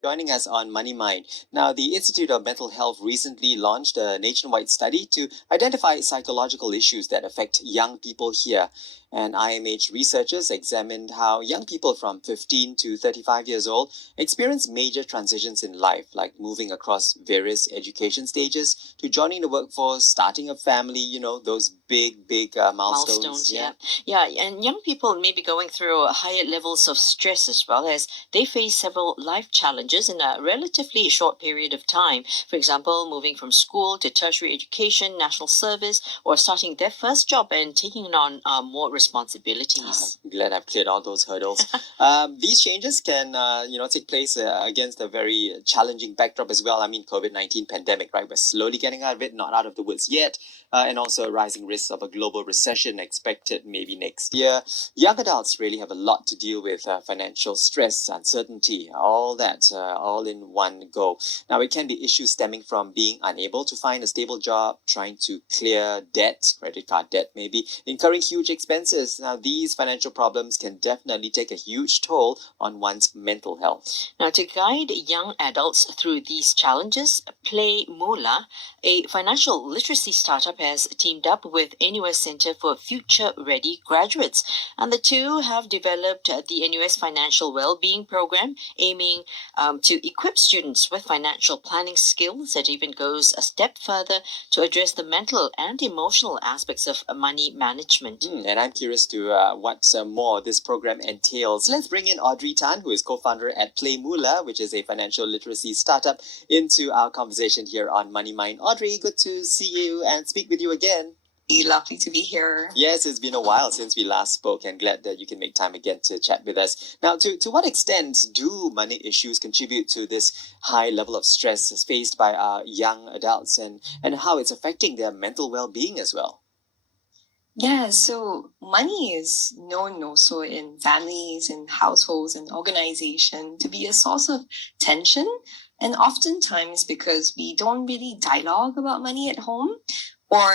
Joining us on Money Mind. Now, the Institute of Mental Health recently launched a nationwide study to identify psychological issues that affect young people here. And IMH researchers examined how young people from 15 to 35 years old experience major transitions in life, like moving across various education stages to joining the workforce, starting a family, those big milestones. Milestones, yeah. Yeah, and young people may be going through higher levels of stress as well as they face several life challenges in a relatively short period of time. For example, moving from school to tertiary education, national service, or starting their first job and taking on more responsibilities. Glad I've cleared all those hurdles. These changes can, take place against a very challenging backdrop as well. I mean, COVID-19 pandemic, right? We're slowly getting out of it, not out of the woods yet. And also rising risks of a global recession expected maybe next year. Young adults really have a lot to deal with, financial stress, uncertainty, all that, all in one go. Now, it can be issues stemming from being unable to find a stable job, trying to clear debt, credit card debt maybe, incurring huge expenses. Now, these financial problems can definitely take a huge toll on one's mental health. Now, to guide young adults through these challenges, PlayMoolah, a financial literacy startup, has teamed up with NUS Center for Future Ready Graduates. And the two have developed the NUS Financial Wellbeing program, aiming to equip students with financial planning skills that even goes a step further to address the mental and emotional aspects of money management. And I'm curious to what more this program entails. Let's bring in Audrey Tan, who is co-founder at PlayMoolah, which is a financial literacy startup, into our conversation here on Money Mind. Audrey, good to see you and speak with you again. Lovely to be here. Yes, it's been a while since we last spoke, and glad that you can make time again to chat with us. Now, to what extent do money issues contribute to this high level of stress faced by our young adults, and how it's affecting their mental well-being as well? Yeah, so money is known also in families, in households, and organization to be a source of tension. And oftentimes because we don't really dialogue about money at home, or,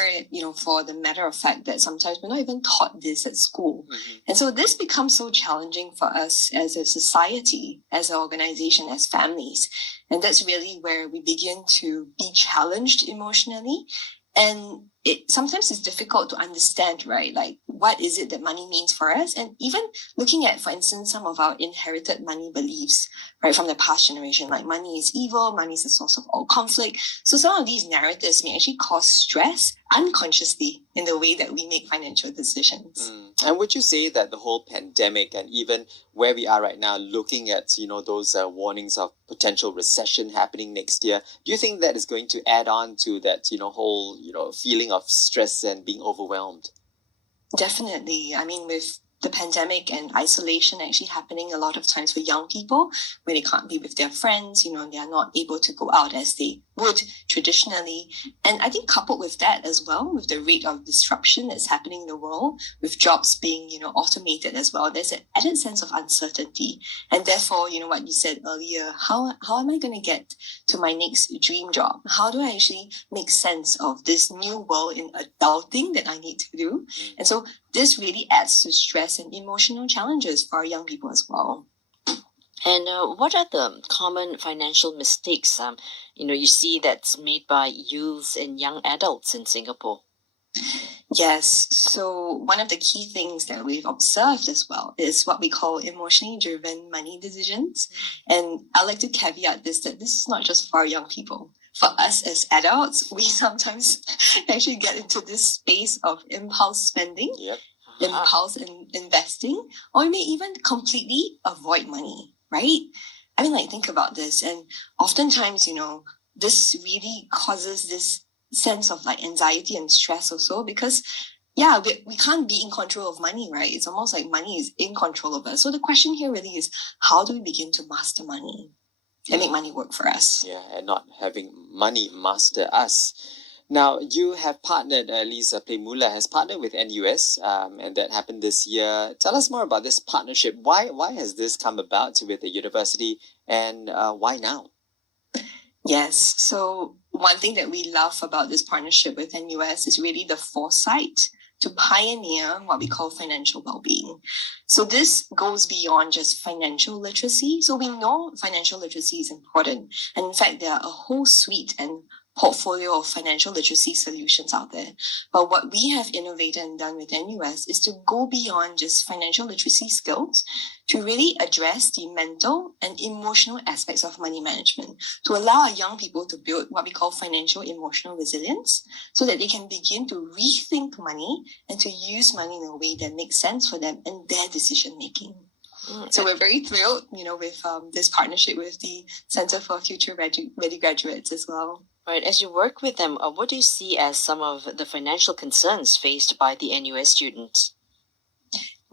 for the matter of fact that sometimes we're not even taught this at school. And so this becomes so challenging for us as a society, as an organization, as families. And that's really where we begin to be challenged emotionally. And sometimes it's difficult to understand, right? Like, what is it that money means for us? And even looking at, for instance, some of our inherited money beliefs, right, from the past generation, like money is evil, money is the source of all conflict. So some of these narratives may actually cause stress unconsciously in the way that we make financial decisions. And would you say that the whole pandemic and even where we are right now, looking at, those warnings of potential recession happening next year, do you think that is going to add on to that, whole, feeling of stress and being overwhelmed? Definitely. I mean, with the pandemic and isolation actually happening a lot of times for young people, when they can't be with their friends, they are not able to go out as they would traditionally. And I think coupled with that as well, with the rate of disruption that's happening in the world, with jobs being, automated as well, there's an added sense of uncertainty. And therefore, what you said earlier, how am I going to get to my next dream job? How do I actually make sense of this new world in adulting that I need to do? And so this really adds to stress and emotional challenges for our young people as well. And what are the common financial mistakes you see that's made by youths and young adults in Singapore? Yes. So one of the key things that we've observed as well is what we call emotionally driven money decisions. And I like to caveat this, that this is not just for young people. For us as adults, we sometimes actually get into this space of impulse spending, impulse investing, or we may even completely avoid money, right? I mean, think about this. And oftentimes, this really causes this sense of anxiety and stress also, because we can't be in control of money, right? It's almost like money is in control of us. So the question here really is, how do we begin to master money and make money work for us? Yeah, and not having money master us. Now, you have partnered, at least PlayMoolah has partnered with NUS, and that happened this year. Tell us more about this partnership. Why has this come about with the university, and why now? Yes. So one thing that we love about this partnership with NUS is really the foresight to pioneer what we call financial well-being. So this goes beyond just financial literacy. So we know financial literacy is important. And in fact, there are a whole suite and portfolio of financial literacy solutions out there. But what we have innovated and done with NUS is to go beyond just financial literacy skills to really address the mental and emotional aspects of money management, to allow our young people to build what we call financial emotional resilience so that they can begin to rethink money and to use money in a way that makes sense for them and their decision making. So we're very thrilled, with this partnership with the Center for Future Ready Graduates as well. Right. As you work with them, what do you see as some of the financial concerns faced by the NUS students?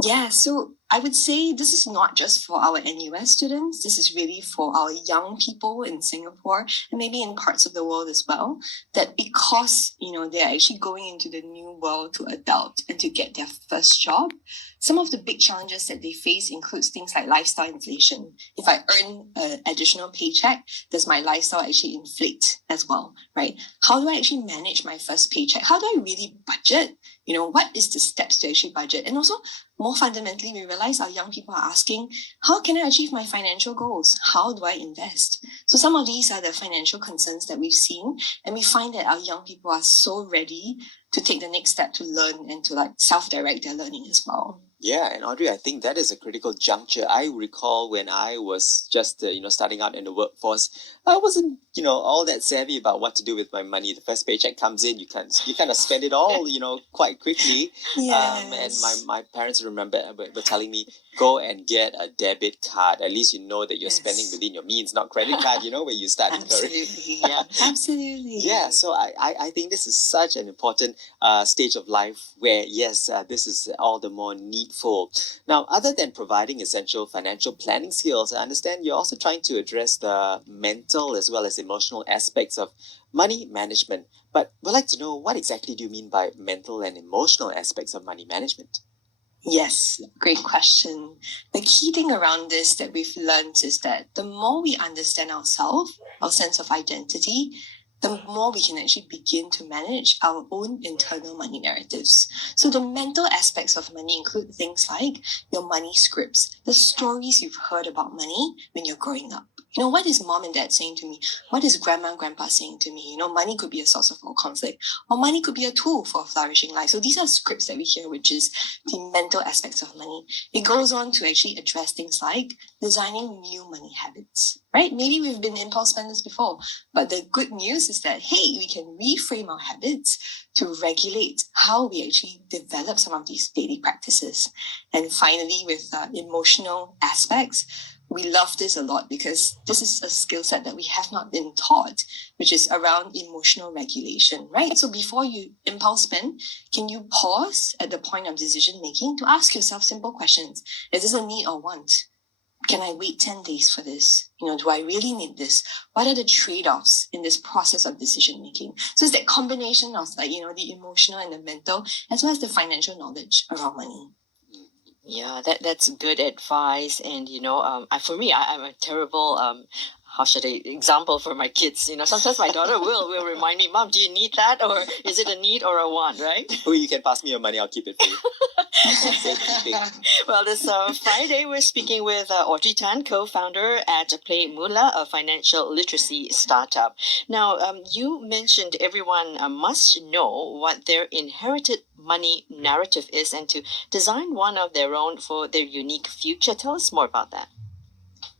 Yeah, so I would say this is not just for our NUS students. This is really for our young people in Singapore and maybe in parts of the world as well. That because, they're actually going into the new world to adult and to get their first job, some of the big challenges that they face includes things like lifestyle inflation. If I earn an additional paycheck, does my lifestyle actually inflate as well, right? How do I actually manage my first paycheck? How do I really budget? What is the steps to actually budget? And also, more fundamentally, we realize our young people are asking, how can I achieve my financial goals? How do I invest? So some of these are the financial concerns that we've seen. And we find that our young people are so ready to take the next step to learn and to self-direct their learning as well. Yeah, and Audrey, I think that is a critical juncture. I recall when I was just, starting out in the workforce, I wasn't, all that savvy about what to do with my money. The first paycheck comes in, you kind of spend it all, quite quickly. Yes. And my parents were telling me, go and get a debit card. At least you know that you're spending within your means, not credit card, where you start incurring. Absolutely, yeah. Absolutely. Yeah, so I think this is such an important stage of life where, yes, this is all the more needful. Now, other than providing essential financial planning skills, I understand you're also trying to address the mental as well as emotional aspects of money management. But we'd like to know, what exactly do you mean by mental and emotional aspects of money management? Yes, great question. The key thing around this that we've learned is that the more we understand ourselves, our sense of identity, the more we can actually begin to manage our own internal money narratives. So the mental aspects of money include things like your money scripts, the stories you've heard about money when you're growing up. What is mom and dad saying to me? What is grandma and grandpa saying to me? Money could be a source of all conflict, or money could be a tool for a flourishing life. So these are scripts that we hear, which is the mental aspects of money. It goes on to actually address things like designing new money habits, right? Maybe we've been impulse spenders before, but the good news is that, hey, we can reframe our habits to regulate how we actually develop some of these daily practices. And finally, with emotional aspects, we love this a lot because this is a skill set that we have not been taught, which is around emotional regulation, right? So before you impulse spend, can you pause at the point of decision making to ask yourself simple questions? Is this a need or want? Can I wait 10 days for this? Do I really need this? What are the trade-offs in this process of decision making? So it's that combination of the emotional and the mental, as well as the financial knowledge around money. Yeah, that's good advice. And, for me, I'm a terrible, example for my kids. Sometimes my daughter will remind me, Mom, do you need that? Or is it a need or a want, right? Oh, you can pass me your money, I'll keep it for you. Well, this Friday, we're speaking with Audrey Tan, co-founder at PlayMoolah, a financial literacy startup. Now, you mentioned everyone must know what their inherited money narrative is and to design one of their own for their unique future. Tell us more about that.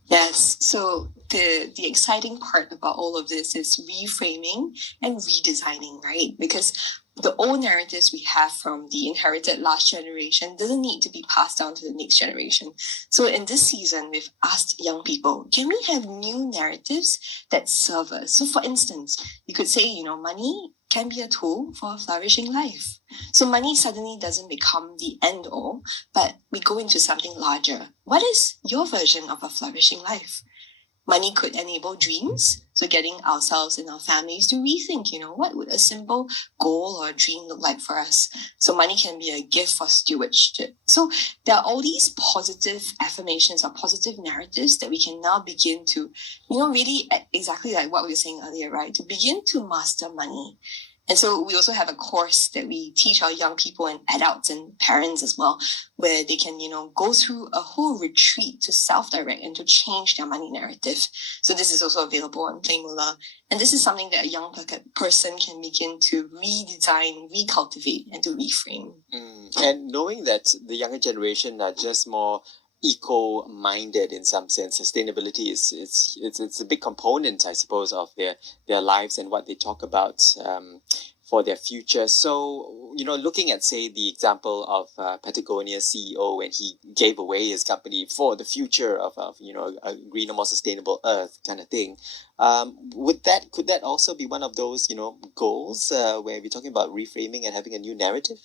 Yes, so the exciting part about all of this is reframing and redesigning, right? Because the old narratives we have from the inherited last generation doesn't need to be passed down to the next generation. So in this season, we've asked young people, can we have new narratives that serve us? So for instance, you could say, money can be a tool for a flourishing life. So money suddenly doesn't become the end all, but we go into something larger. What is your version of a flourishing life? Money could enable dreams. So getting ourselves and our families to rethink, what would a simple goal or dream look like for us? So money can be a gift for stewardship. So there are all these positive affirmations or positive narratives that we can now begin to, really exactly like what we were saying earlier, right? To begin to master money. And so we also have a course that we teach our young people and adults and parents as well, where they can, go through a whole retreat to self-direct and to change their money narrative. So this is also available on PlayMoolah. And this is something that a young person can begin to redesign, recultivate, and to reframe. And knowing that the younger generation are just more eco-minded in some sense, sustainability is it's a big component, I suppose, of their lives and what they talk about for their future. So, looking at, say, the example of Patagonia's CEO when he gave away his company for the future of a greener, more sustainable Earth kind of thing, could that also be one of those goals where we're talking about reframing and having a new narrative?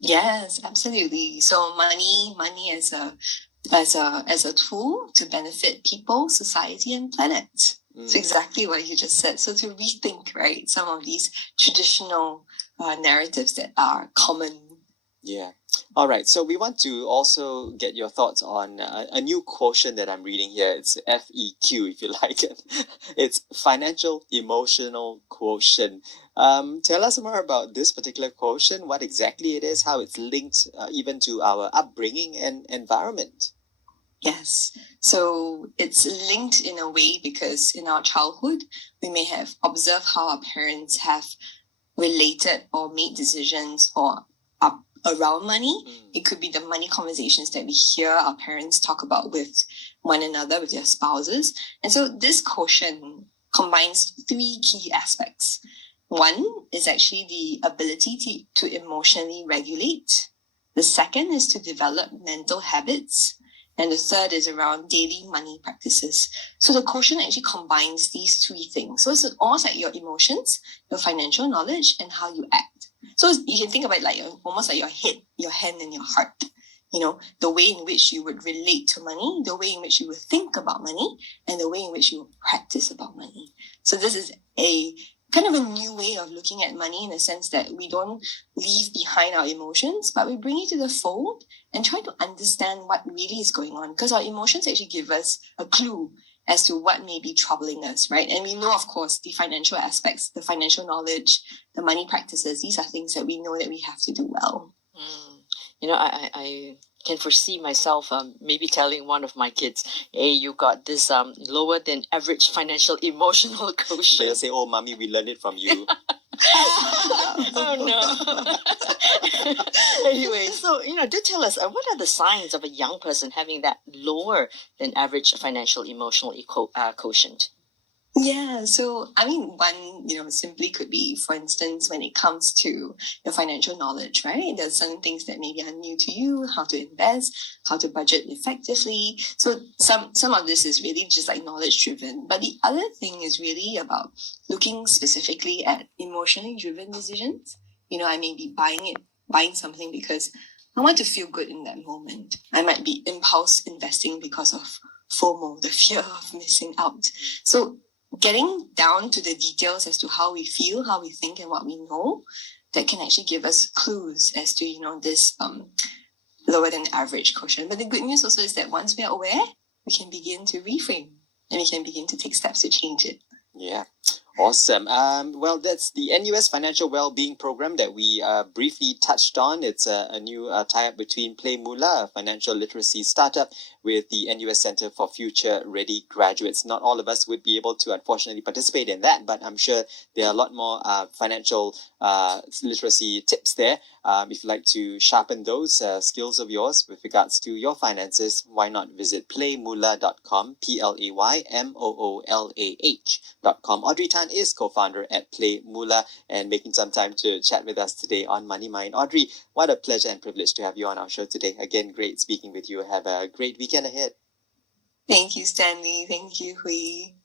Yes, absolutely. So money as a tool to benefit people, society, and planet. It's exactly what you just said. So to rethink, right, some of these traditional narratives that are common. Yeah. All right. So we want to also get your thoughts on a new quotient that I'm reading here. It's FEQ, if you like it. It's financial emotional quotient. Tell us more about this particular quotient, what exactly it is, how it's linked even to our upbringing and environment. Yes. So it's linked in a way because in our childhood, we may have observed how our parents have related or made decisions or around money. It could be the money conversations that we hear our parents talk about with one another, with their spouses. And so this quotient combines three key aspects. One is actually the ability to emotionally regulate. The second is to develop mental habits. And the third is around daily money practices. So the quotient actually combines these three things. So it's almost like your emotions, your financial knowledge, and how you act. So you can think about it like almost like your head, your hand, and your heart. The way in which you would relate to money, the way in which you would think about money, and the way in which you would practice about money. So this is a kind of a new way of looking at money in the sense that we don't leave behind our emotions, but we bring it to the fold and try to understand what really is going on, because our emotions actually give us a clue as to what may be troubling us, right? And we know, of course, the financial aspects, the financial knowledge, the money practices, these are things that we know that we have to do well. I can foresee myself maybe telling one of my kids, hey, you got this lower than average financial emotional quotient. They'll say, oh, mommy, we learned it from you. Oh, no. Anyway, so, do tell us, what are the signs of a young person having that lower than average financial emotional quotient? Yeah, so one, simply could be, for instance, when it comes to your financial knowledge, right? There's certain things that maybe are new to you, how to invest, how to budget effectively. So some of this is really just like knowledge driven. But the other thing is really about looking specifically at emotionally driven decisions. I may be buying something because I want to feel good in that moment. I might be impulse investing because of FOMO, the fear of missing out. So getting down to the details as to how we feel, how we think, and what we know, that can actually give us clues as to, this lower than average quotient. But the good news also is that once we are aware, we can begin to reframe and we can begin to take steps to change it. Yeah. Awesome. Well, that's the NUS Financial Wellbeing Program that we briefly touched on. It's a new tie-up between PlayMoolah, a financial literacy startup, with the NUS Center for Future Ready Graduates. Not all of us would be able to, unfortunately, participate in that, but I'm sure there are a lot more financial literacy tips there. If you'd like to sharpen those skills of yours with regards to your finances, why not visit playmoolah.com, PlayMoolah.com. Audrey Tan is co-founder at PlayMoolah and making some time to chat with us today on Money Mind. Audrey, what a pleasure and privilege to have you on our show today. Again, great speaking with you. Have a great weekend ahead. Thank you, Stanley. Thank you, Hui.